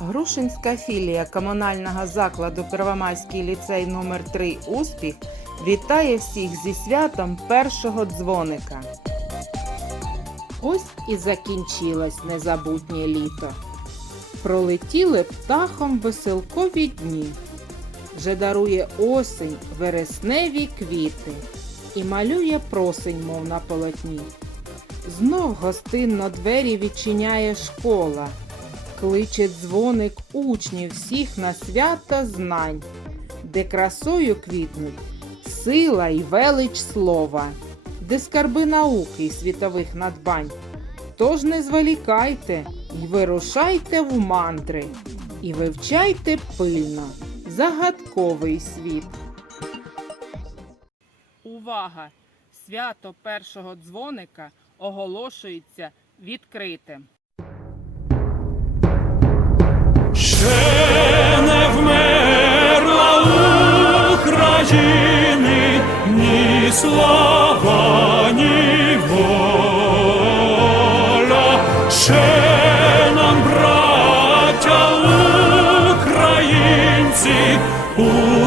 Грушинська філія комунального закладу Первомайський ліцей номер 3 Успіх вітає всіх зі святом першого дзвоника. Ось і закінчилось незабутнє літо. Пролетіли птахом веселкові дні. Вже дарує осінь вересневі квіти і малює просень, мов на полотні. Знов гостинно двері відчиняє школа. Кличе дзвоник учнів всіх на свято знань, де красою квітнуть сила й велич слова, де скарби науки й світових надбань. Тож не зволікайте й вирушайте в мантри, і вивчайте пильно загадковий світ. Увага! Свято першого дзвоника оголошується відкритим. Ще не вмерла України ні слава,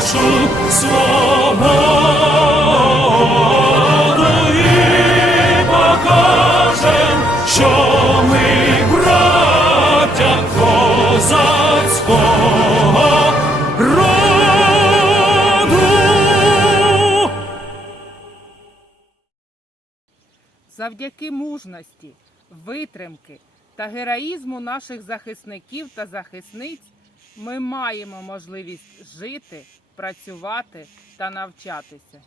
нашу свободу і покажем, що ми браття козацького роду. Завдяки мужності, витримки та героїзму наших захисників та захисниць ми маємо можливість жити, працювати та навчатися.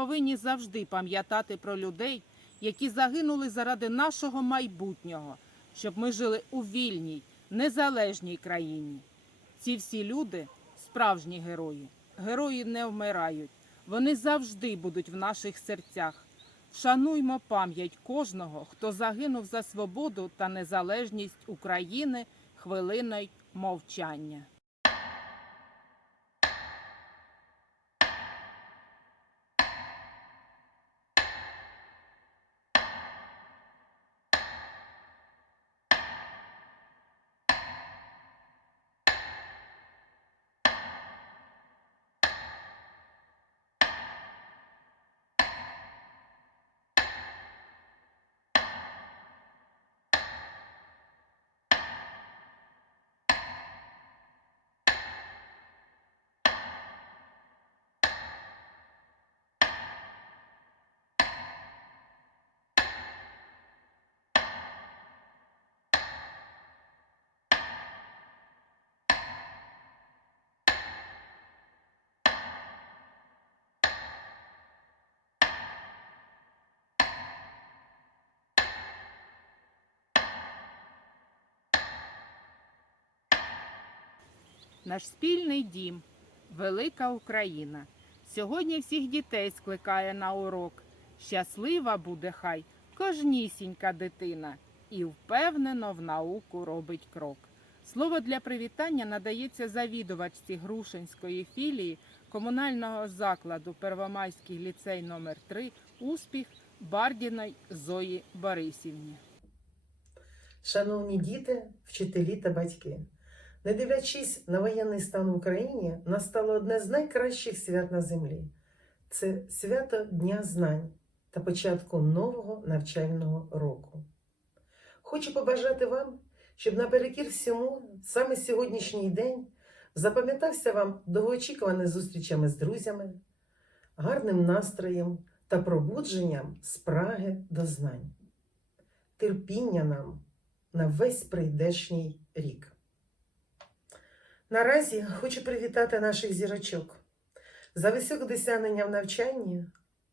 Повинні завжди пам'ятати про людей, які загинули заради нашого майбутнього, щоб ми жили у вільній, незалежній країні. Ці всі люди справжні герої. Герої не вмирають. Вони завжди будуть в наших серцях. Вшануймо пам'ять кожного, хто загинув за свободу та незалежність України хвилиною мовчання. Наш спільний дім, велика Україна. Сьогодні всіх дітей скликає на урок. Щаслива буде хай кожнісінька дитина і впевнено в науку робить крок. Слово для привітання надається завідувачці Грушинської філії комунального закладу Первомайський ліцей номер 3 Успіх Бардіної Зої Борисівні. Шановні діти, вчителі та батьки, не дивлячись на воєнний стан в Україні, настало одне з найкращих свят на землі це свято Дня знань та початку нового навчального року. Хочу побажати вам, щоб наперекір всьому саме сьогоднішній день запам'ятався вам довгоочікуваними зустрічами з друзями, гарним настроєм та пробудженням спраги до знань, терпіння нам на весь прийдешній рік. Наразі хочу привітати наших зірочок. За високе досягнення в навчанні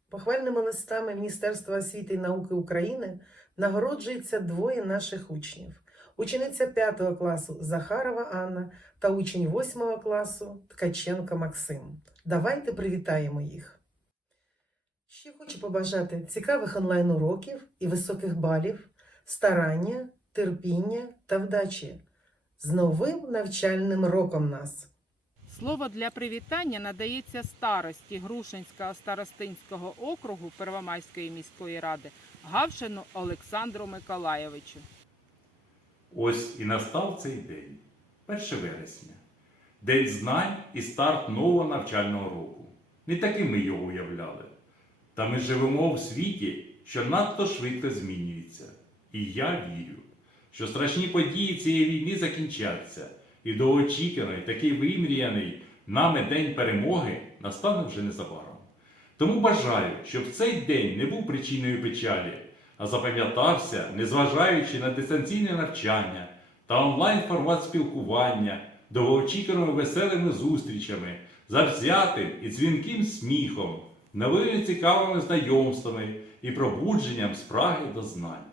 похвальними листами Міністерства освіти і науки України нагороджується двоє наших учнів. Учениця 5 класу Захарова Анна та учень 8 класу Ткаченко Максим. Давайте привітаємо їх. Ще хочу побажати цікавих онлайн-уроків і високих балів, старання, терпіння та вдачі з новим навчальним роком нас. Слово для привітання надається старості Грушинського старостинського округу Первомайської міської ради Гавшину Олександру Миколаєвичу. Ось і настав цей день, 1 вересня, день знань і старт нового навчального року. Не таким ми його уявляли. Та ми живемо в світі, що надто швидко змінюється. І я вірю, що страшні події цієї війни закінчаться, і довгоочікуваний, такий вимріяний нами День перемоги настане вже незабаром. Тому бажаю, щоб цей день не був причиною печалі, а запам'ятався, незважаючи на дистанційне навчання та онлайн-формат спілкування, довгоочікуваними веселими зустрічами, завзятим і дзвінким сміхом, новими цікавими знайомствами і пробудженням спраги до знань,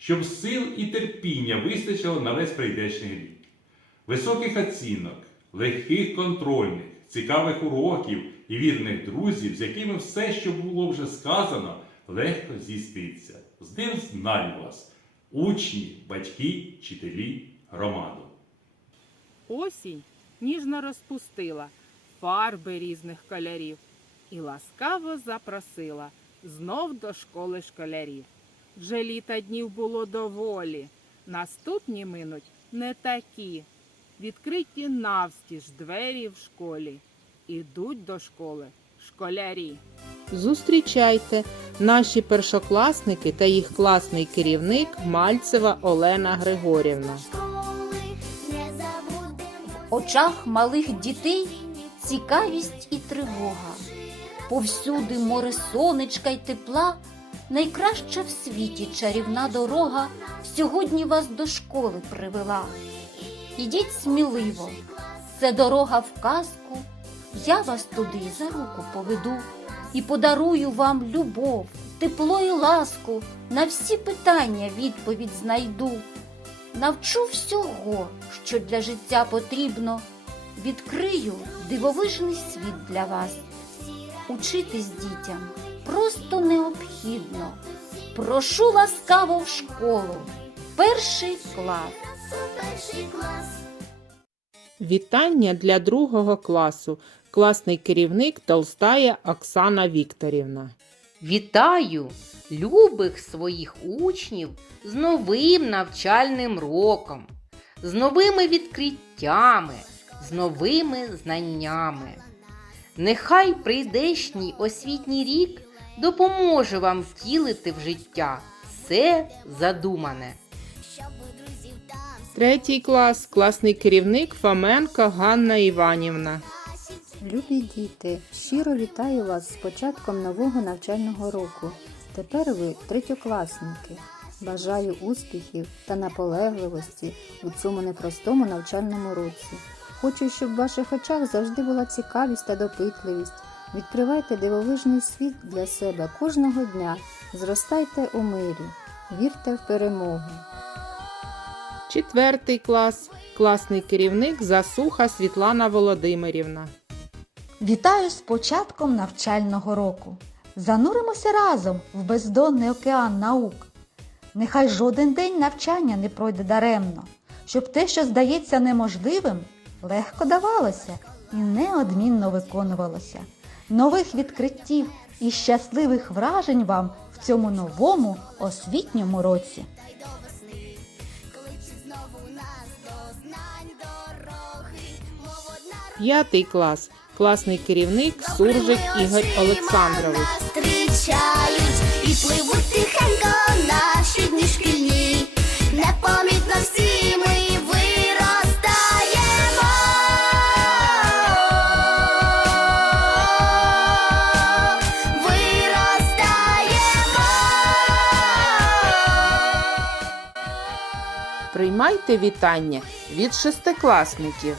щоб сил і терпіння вистачило на весь прийдешній рік, високих оцінок, легких контрольних, цікавих уроків і вірних друзів, з якими все, що було вже сказано, легко здійсниться. З Днем знань вас, учні, батьки, вчителі, громаду. Осінь ніжно розпустила фарби різних кольорів і ласкаво запросила знов до школи школярів. Вже літа днів було доволі, наступні минуть не такі. Відкриті навстіж двері в школі. Ідуть до школи школярі. Зустрічайте наші першокласники та їх класний керівник Мальцева Олена Григорівна. В очах малих дітей цікавість і тривога. Повсюди море сонечка й тепла, найкраща в світі чарівна дорога сьогодні вас до школи привела. Ідіть сміливо, це дорога в казку, я вас туди за руку поведу і подарую вам любов, тепло і ласку, на всі питання відповідь знайду. Навчу всього, що для життя потрібно, відкрию дивовижний світ для вас. Учитись дітям просто необхідно. Прошу ласкаво в школу. Перший клас. Вітання для другого класу. Класний керівник Толстая Оксана Вікторівна. Вітаю любих своїх учнів з новим навчальним роком, з новими відкриттями, з новими знаннями. Нехай прийдешній освітній рік допоможе вам втілити в життя все задумане. Третій клас. Класний керівник Фоменко Ганна Іванівна. Любі діти, щиро вітаю вас з початком нового навчального року. Тепер ви третьокласники. Бажаю успіхів та наполегливості у цьому непростому навчальному році. Хочу, щоб в ваших очах завжди була цікавість та допитливість. Відкривайте дивовижний світ для себе кожного дня. Зростайте у мирі, вірте в перемогу. Четвертий клас. Класний керівник Засуха Світлана Володимирівна. Вітаю з початком навчального року. Зануримося разом в бездонний океан наук. Нехай жоден день навчання не пройде даремно, щоб те, що здається неможливим, легко давалося і неодмінно виконувалося. Нових відкриттів і щасливих вражень вам в цьому новому освітньому році. П'ятий клас. Класний керівник Суржик Ігор Олександрович. Зустрічають і пливуть тихенько наші дні Приймайте вітання від шестикласників.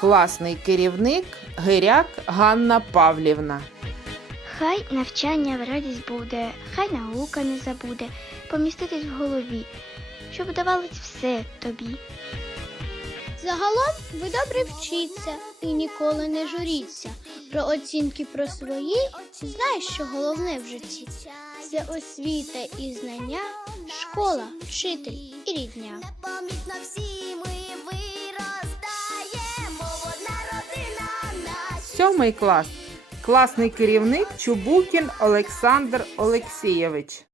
Класний керівник Гиряк Ганна Павлівна. Хай навчання в радість буде, хай наука не забуде, поміститись в голові, щоб давалось все тобі. Загалом ви добре вчіться і ніколи не журіться. Про оцінки про свої знаєш, що головне в житті. Це освіта і знання, школа, вчитель і рідня. Непомітно всі ми виростаємо, одна родина. Сьомий клас. Класний керівник Чубукін Олександр Олексійович.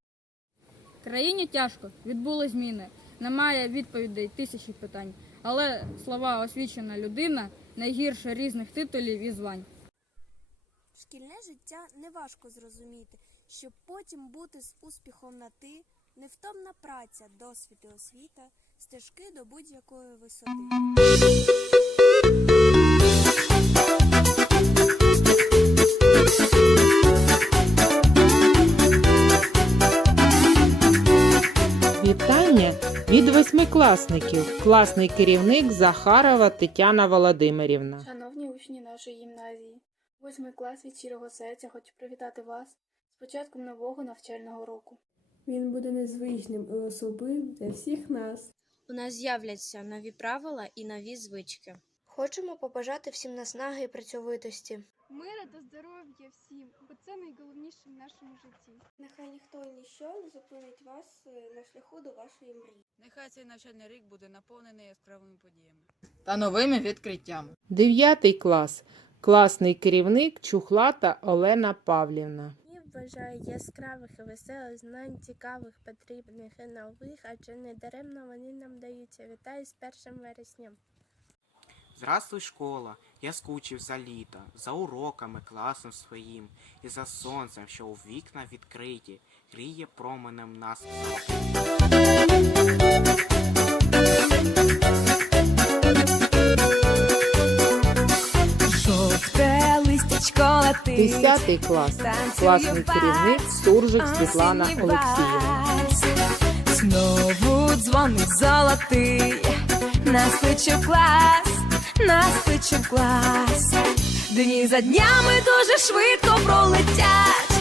Країні тяжко, відбули зміни. Немає відповідей тисячі питань. Але слова освічена людина найгірше різних титулів і звань. Шкільне життя неважко зрозуміти, щоб потім бути з успіхом на ти, невтомна праця, досвід і освіта, стежки до будь-якої висоти. Вітання від восьмикласників. Класний керівник Захарова Тетяна Володимирівна. Шановні учні нашої гімназії, восьмий клас від щирого серця хочу привітати вас з початком нового навчального року. Він буде незвичним і особливим для всіх нас. У нас з'являться нові правила і нові звички. Хочемо побажати всім наснаги і працьовитості. Мира та здоров'я всім, бо це найголовніше в нашому житті. Нехай ніхто і ніщо не зупинить вас е, на шляху до вашої мрії. Нехай цей навчальний рік буде наповнений яскравими подіями. та новими відкриттями. Дев'ятий клас. Класний керівник Чухлата Олена Павлівна. Бажаю яскравих і веселих знань, цікавих, потрібних і нових, адже не даремно вони нам даються. Вітаю з першим вересням. Здравствуй, школа, я скучив за літо, за уроками, класом своїм, і за сонцем, що у вікна відкриті, гріє променем нас. Листячко летить. Десятий клас. Класний керівник Суржик Світлана Олексіївна. Знову дзвонить золотий, нас кличе в клас, нас кличе в клас. Дні за днями дуже швидко пролетять,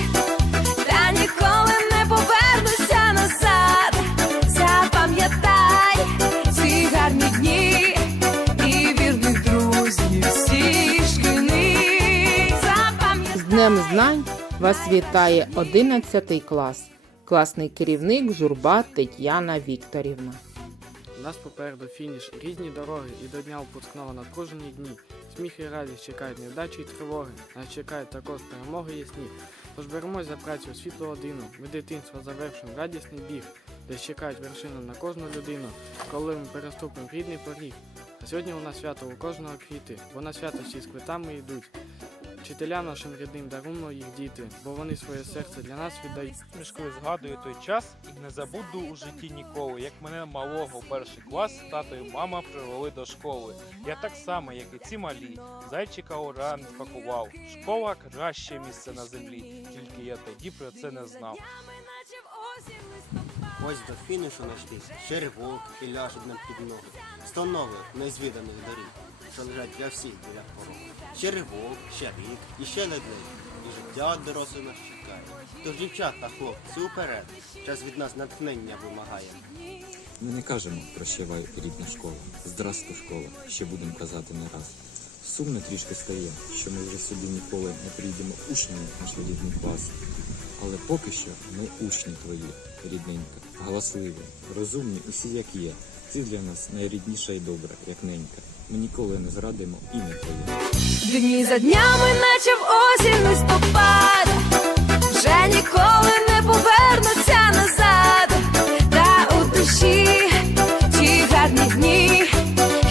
знань вас вітає 11 клас. Класний керівник Журба Тетяна Вікторівна. У нас попереду фініш, різні дороги і до дня випускного напружені дні. Сміх і радість чекають невдачі і тривоги. Нас чекають також перемоги ясні. Тож беремось за працю світлу годину. Ми дитинства завершимо радісний біг, де чекають вершини на кожну людину, коли ми переступимо рідний поріг. А сьогодні у нас свято у кожного квіти, бо на свято всі з квитами йдуть. Вчителям нашим рідним даруємо їх діти, бо вони своє серце для нас віддають. Мішкою згадую той час і не забуду у житті ніколи, як мене малого перший клас тато і мама привели до школи. Я так само, як і ці малі, зайчика у ранець пакував. Школа краще місце на землі, тільки я тоді про це не знав. Ось до фінішу нашлись ще ривок і ляжуть нам під ноги. Сто нових незвіданих доріг, що лежать для всіх біля порогу. Ще ще рік і ще ледвей. І життя доросле нас чекає. Тож дівчата, хлопці, уперед, час від нас натхнення вимагає. Ми не кажемо прощавай, рідна школа, здрастуй, школа, ще будемо казати не раз. Сумно трішки стає, що ми вже сюди ніколи не прийдемо учнями наш рідний клас. Але поки що ми учні твої, рідненька, галасливі, розумні усі як є. Ти для нас найрідніша і добра, як ненька. Ми ніколи не зрадимо ім'я твоє. Дні за днями, наче в осінь листопад, вже ніколи не повернуться назад. Та у душі ті гарні дні,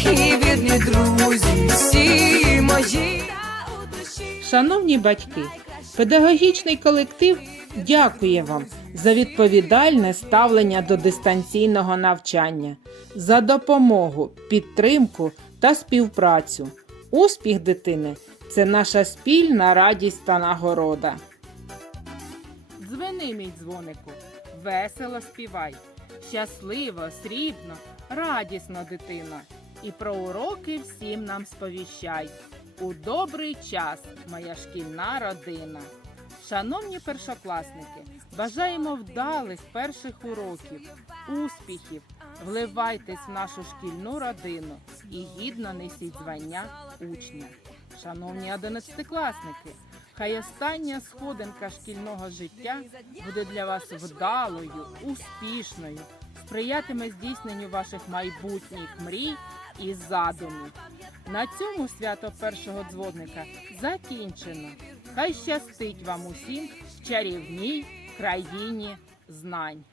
і вірні друзі, всі мої. Шановні батьки, педагогічний колектив дякує вам за відповідальне ставлення до дистанційного навчання, за допомогу, підтримку та співпрацю. Успіх дитини це наша спільна радість та нагорода. Дзвени, мій дзвонику, весело співай, щасливо, срібно, радісно, дитино, і про уроки всім нам сповіщай. У добрий час, моя шкільна родина. Шановні першокласники, бажаємо вдалих перших уроків, успіхів, вливайтесь в нашу шкільну родину і гідно несіть звання учня. Шановні одинадцятикласники, хай остання сходинка шкільного життя буде для вас вдалою, успішною, сприятиме здійсненню ваших майбутніх мрій і задумів. На цьому свято першого дзвоника закінчено. Хай щастить вам усім в чарівній країні знань.